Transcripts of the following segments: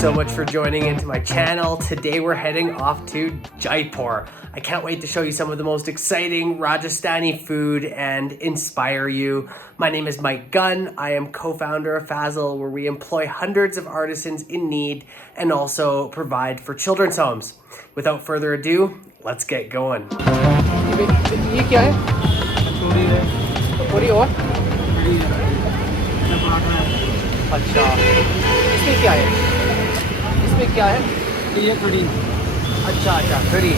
so much for joining into my channel. Today we're heading off to Jaipur. I can't wait to show you some of the most exciting Rajasthani food and inspire you. My name is Mike Gunn. I am co-founder of Fazzle, where we employ hundreds of artisans in need and also provide for children's homes. Without further ado, let's get going. ये क्या है? कचौरी और? अच्छा, इसमें क्या है? इसमें क्या है? ये कड़ी। अच्छा अच्छा, कड़ी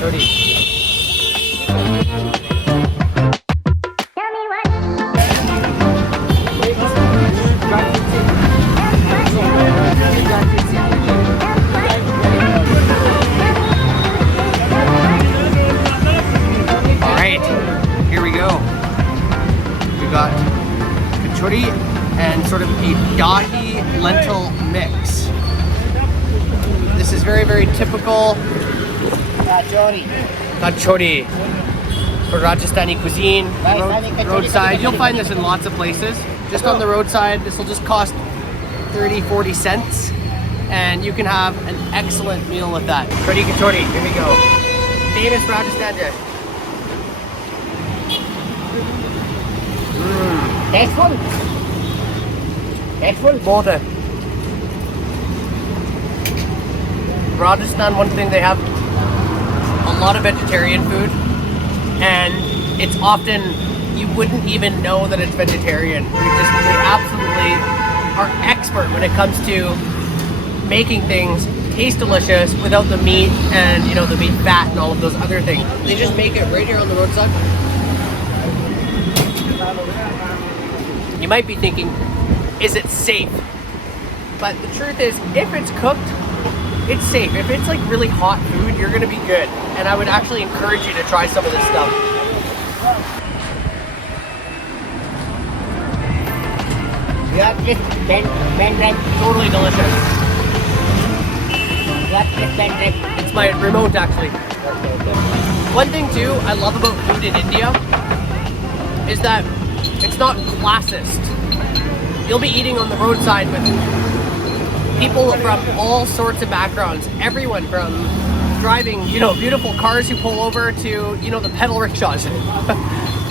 कड़ी। All right, here we go. We got katchori and sort of a dahi lentil mix. This is very, very typical katchori for Rajasthani cuisine, roadside. You'll find this in lots of places. Just on the roadside, this will just cost 30-40 cents, and you can have an excellent meal with that. Ready katchori, here we go. Famous Rajasthan dish. Tasteful? Both है. Rajasthan, one thing they have a lot of vegetarian food, and it's often you wouldn't even know that it's vegetarian. They absolutely are expert when it comes to making things taste delicious without the meat and the meat fat and all of those other things. They just make it right here on the roadside. You might be thinking, is it safe? But the truth is, if it's cooked, it's safe. If it's like really hot food, you're gonna be good. And I would actually encourage you to try some of this stuff. Totally delicious. It's my remote actually. One thing too I love about food in India is that it's not classist. You'll be eating on the roadside with people from all sorts of backgrounds. Everyone from driving, beautiful cars who pull over to, the pedal rickshaws.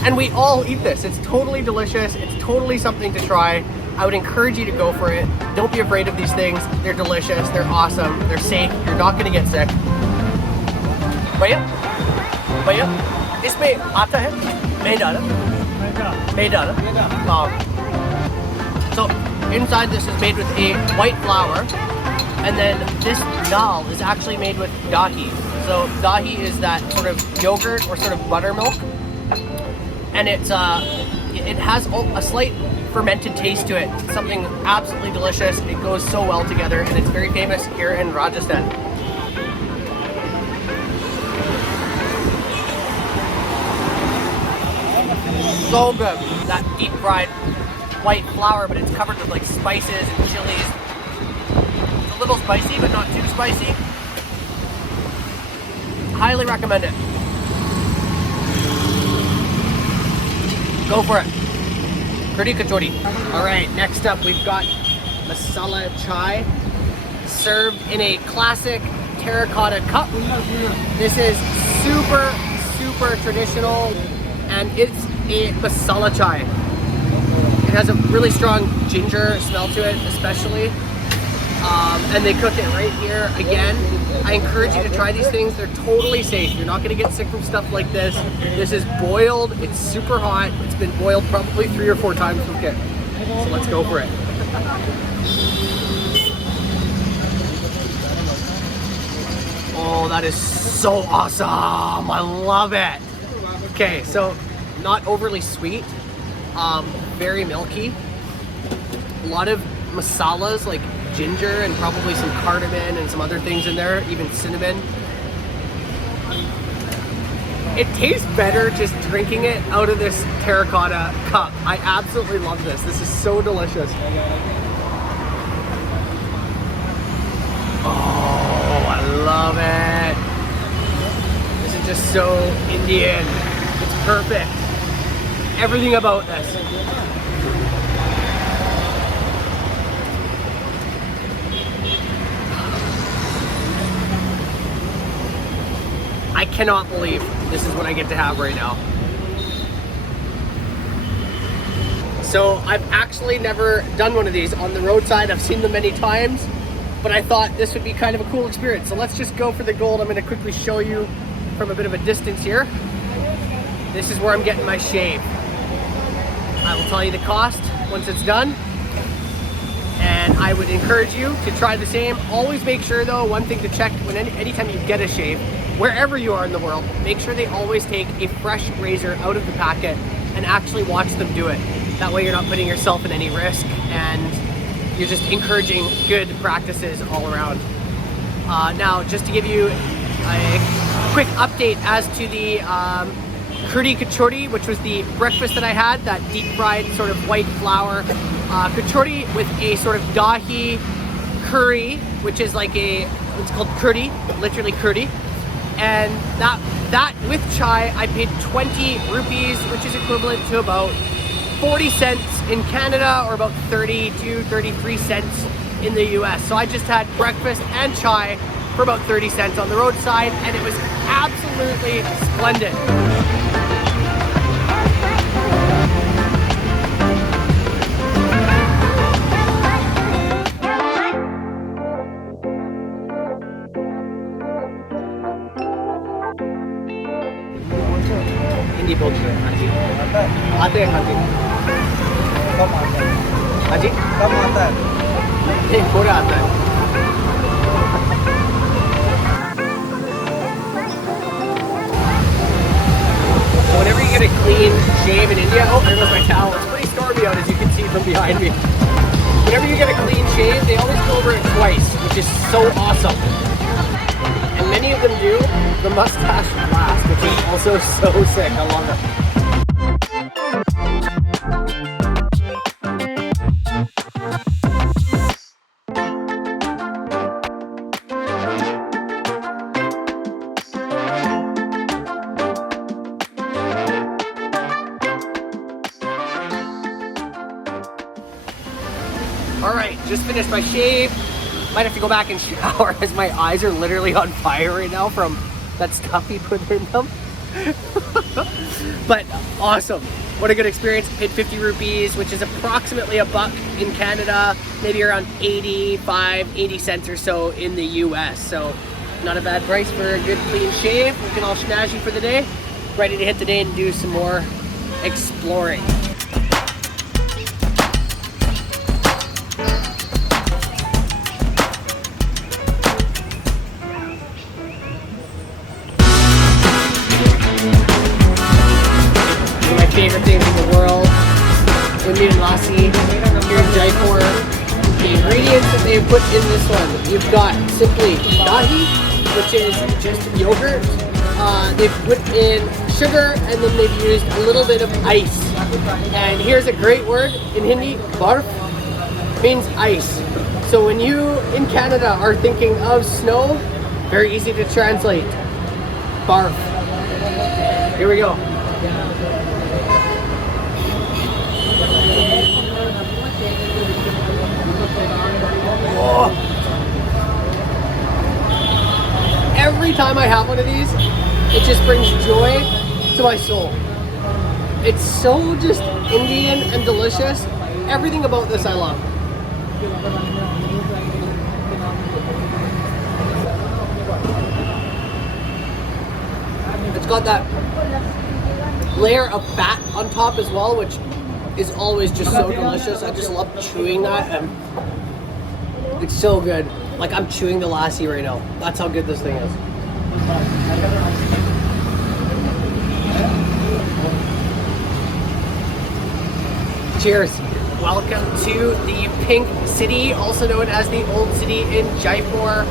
And we all eat this. It's totally delicious. It's totally something to try. I would encourage you to go for it. Don't be afraid of these things. They're delicious. They're awesome. They're safe. You're not going to get sick. भैया इसमें आता है मैदा So inside this is made with a white flour, and then this dal is actually made with dahi. So dahi is that sort of yogurt or sort of buttermilk, and it has a slight fermented taste to it. It's something absolutely delicious. It goes so well together, and it's very famous here in Rajasthan. So good. That deep fried white flour, but it's covered with like spices and chilies. It's a little spicy, but not too spicy. Highly recommend it. Go for it. Pretty katchori. All right, next up we've got masala chai, served in a classic terracotta cup. This is super, super traditional, and it's a masala chai. It has a really strong ginger smell to it, especially. And they cook it right here again. I encourage you to try these things. They're totally safe. You're not going to get sick from stuff like this. This is boiled. It's super hot. It's been boiled probably 3 or 4 times with it. So let's go for it. Oh, that is so awesome. I love it. Okay, so not overly sweet. Very milky. A lot of masalas like ginger and probably some cardamom and some other things in there, even cinnamon. It tastes better just drinking it out of this terracotta cup. I absolutely love this. This is so delicious. Oh, I love it. This is just so Indian. It's perfect. Everything about this. I cannot believe this is what I get to have right now. So I've actually never done one of these on the roadside. I've seen them many times, but I thought this would be kind of a cool experience. So let's just go for the gold. I'm gonna quickly show you from a bit of a distance here. This is where I'm getting my shave. I will tell you the cost once it's done. And I would encourage you to try the same. Always make sure though, one thing to check anytime you get a shave, wherever you are in the world, make sure they always take a fresh razor out of the packet and actually watch them do it. That way you're not putting yourself in any risk and you're just encouraging good practices all around. Now, just to give you a quick update as to the curry katchori, which was the breakfast that I had, that deep fried sort of white flour katchori with a sort of dahi curry, which is like it's called curry, literally curry. And that with chai, I paid 20 rupees, which is equivalent to about 40 cents in Canada, or about 32, 33 cents in the US. So I just had breakfast and chai for about 30 cents on the roadside, and it was absolutely splendid. Hindi बोलते हैं हाँ जी आते हैं हाँ जी कब आता है? हाँ जी कब आता है? नहीं पूरा आता है So whenever you get a clean shave in India, oh there goes my towel, it's pretty stormy out as you can see from behind me. Whenever you get a clean shave, they always go over it twice, which is so awesome. And many of them do the mustache last, which is also so sick. I love it. All right, just finished my shave. Might have to go back and shower as my eyes are literally on fire right now from that stuff he put in them. But awesome. What a good experience. Paid 50 rupees, which is approximately $1 in Canada, maybe around 85, 80 cents or so in the US. So not a bad price for a good clean shave. Looking all snazzy for the day. Ready to hit the day and do some more exploring. Favorite things in the world. We made laasi here in Jaipur. The ingredients that they have put in this one, you've got simply dahi, which is just yogurt. They've put in sugar, and then they've used a little bit of ice. And here's a great word in Hindi, barf means ice. So when you in Canada are thinking of snow, very easy to translate. Barf. Here we go. Oh. Every time I have one of these, it just brings joy to my soul. It's so just Indian and delicious. Everything about this I love. It's got that layer of fat on top as well, which is always just so delicious. I just love chewing that, and it's so good. Like I'm chewing the lassi right now. That's how good this thing is. Cheers. Welcome to the Pink City, also known as the Old City in Jaipur.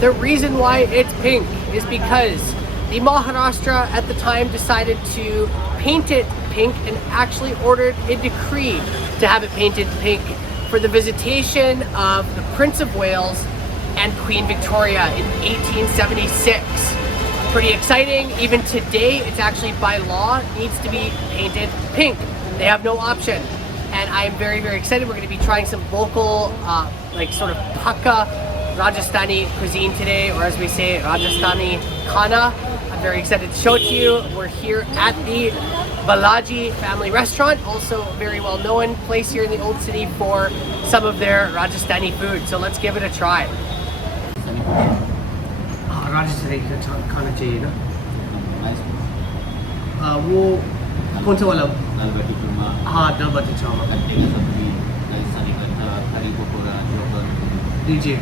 The reason why it's pink is because the Maharashtra at the time decided to paint it pink and actually ordered a decree to have it painted pink for the visitation of the Prince of Wales and Queen Victoria in 1876. Pretty exciting. Even today, it's actually by law needs to be painted pink. They have no option. And I am very, very excited. We're going to be trying some local, like sort of Pakka Rajasthani cuisine today, or as we say, Rajasthani Khana. I've very excited to show it to you. We're here at the Balaji family restaurant, also a very well known place here in the old city for some of their Rajasthani food. So let's give it a try. Rajasthani खाना चाहिए ना? वो कौन सा वाला? दाल बाटी चूरमा, हाँ, दाल बाटी चूरमा अंडे की सब्जी, राजस्थानी कट्टा, हरी पकौड़ा, चोकर। दीजिए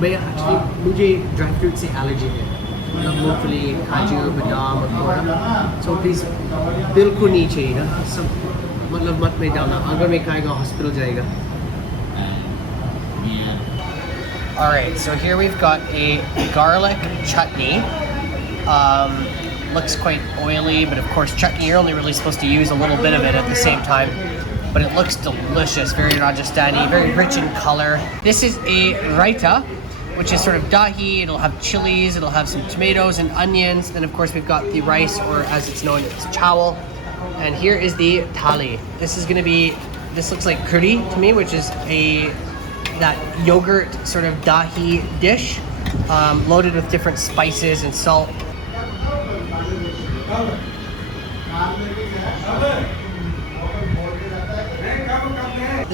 भैया। एक्चुअली मुझे ड्राई फ्रूट से एलर्जी है, मतलब मूंगफली, काजू, बादाम, अखरोट। सो प्लीज़ बिल्कुल नहीं चाहिए ना, सब मतलब मत में डालना, अगर मैं खाएगा हॉस्पिटल जाएगा। Alright, so here we've got a garlic chutney. Looks quite oily, but of course chutney, you're only really supposed to use a little bit of it at the same time. But it looks delicious, very Rajasthani, very rich in color. This is a raita, which is sort of dahi. It'll have chilies, it'll have some tomatoes and onions. Then of course we've got the rice, or as it's known, it's chawal. And here is the thali. This is gonna be, this looks like curry to me, which is that yogurt sort of dahi dish, loaded with different spices and salt.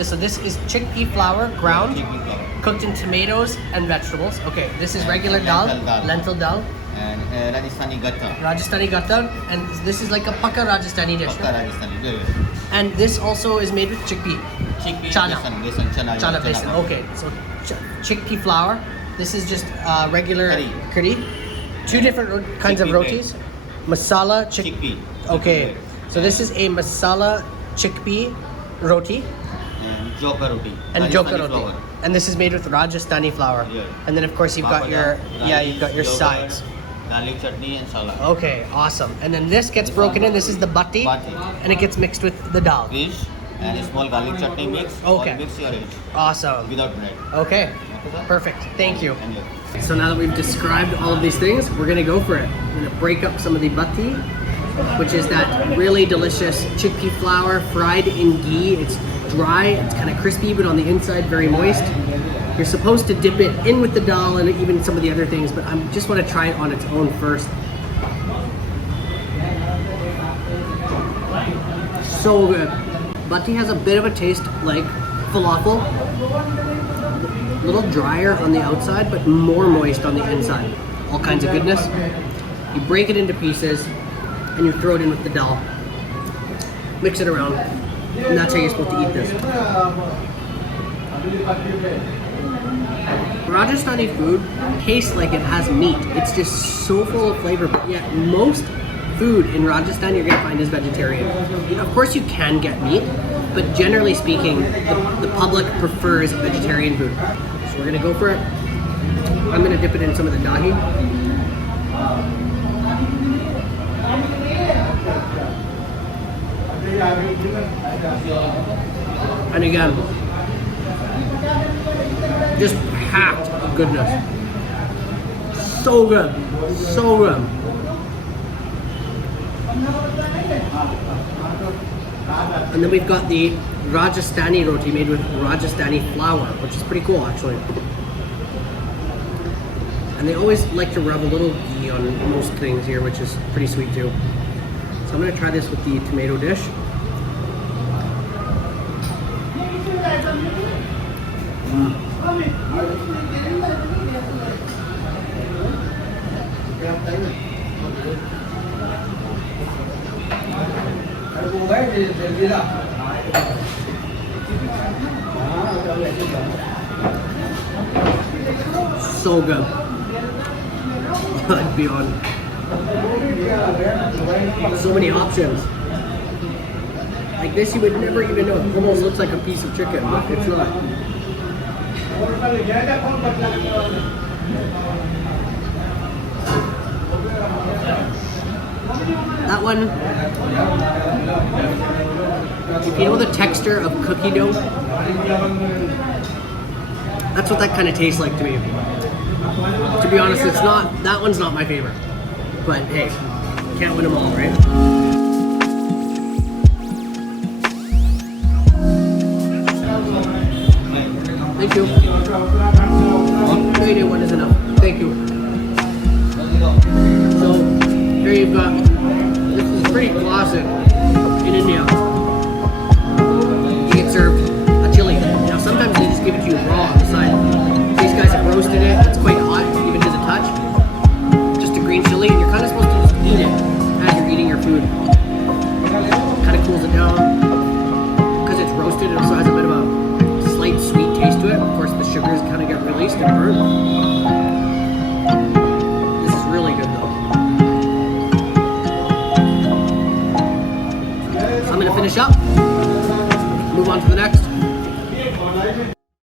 So this is chickpea flour, ground, cooked in tomatoes and vegetables. Okay, this is regular dal, lentil dal. And Rajasthani gatta. Rajasthani gatta, and this is like a pakka Rajasthani dish. Pakka Rajasthani, good. And this also is made with chickpea. Chickpea, Chana. besan, chana. Chana besan. Okay, so chickpea flour. This is just regular curry. Two different kinds of rotis. Masala Chickpea. Okay, so this is a masala chickpea roti. And joka roti. And joka roti. Flour. And this is made with Rajasthani flour. Yeah. And then of course you've got your sides. Garlic chutney and salad. Okay, awesome. And then this gets broken in. This is the baati, and it gets mixed with the dal. Fish and a small garlic chutney mix. Okay. Or mix your it Awesome. without bread. Okay, perfect. Thank you. And So now that we've described all of these things, we're gonna go for it. We're gonna break up some of the baati, which is that really delicious chickpea flour fried in ghee. It's dry, it's kind of crispy, but on the inside very moist. You're supposed to dip it in with the dal and even some of the other things, but I just want to try it on its own first. So good. Baati has a bit of a taste like falafel. A little drier on the outside, but more moist on the inside. All kinds of goodness. You break it into pieces and you throw it in with the dal. Mix it around, and that's how you're supposed to eat this. Rajasthani food tastes like it has meat. It's just so full of flavor, but yet most food in Rajasthan you're gonna find is vegetarian. Of course you can get meat, but generally speaking, the public prefers vegetarian food. So we're gonna go for it. I'm gonna dip it in some of the dahi. And again, just packed of goodness. So good, so good. And then we've got the Rajasthani roti made with Rajasthani flour, which is pretty cool actually. And they always like to rub a little ghee on most things here, which is pretty sweet too. So I'm gonna try this with the tomato dish. So good. Beyond. So many options. Like this you would never even know. It almost looks like a piece of chicken, but it's not. That one, if you know the texture of cookie dough, that's what that kind of tastes like to me. To be honest, it's not, that one's not my favorite. But hey, can't win them all, right? Thank you. No, you did one is enough. Thank you. So, very you've got, this is pretty classic in India. You get served a chili. Now sometimes they just give it to you raw on the side. These guys have roasted it. It's quite hot, even to the touch. Just a green chili, and you're kind of supposed to just eat it as you're eating your food. Kind of cools it down. Because it's roasted, it also has a bit of a slight sweet taste to it. Of course, the sugars kind of get released and burned. This is really good though. I'm gonna finish up, move on to the next.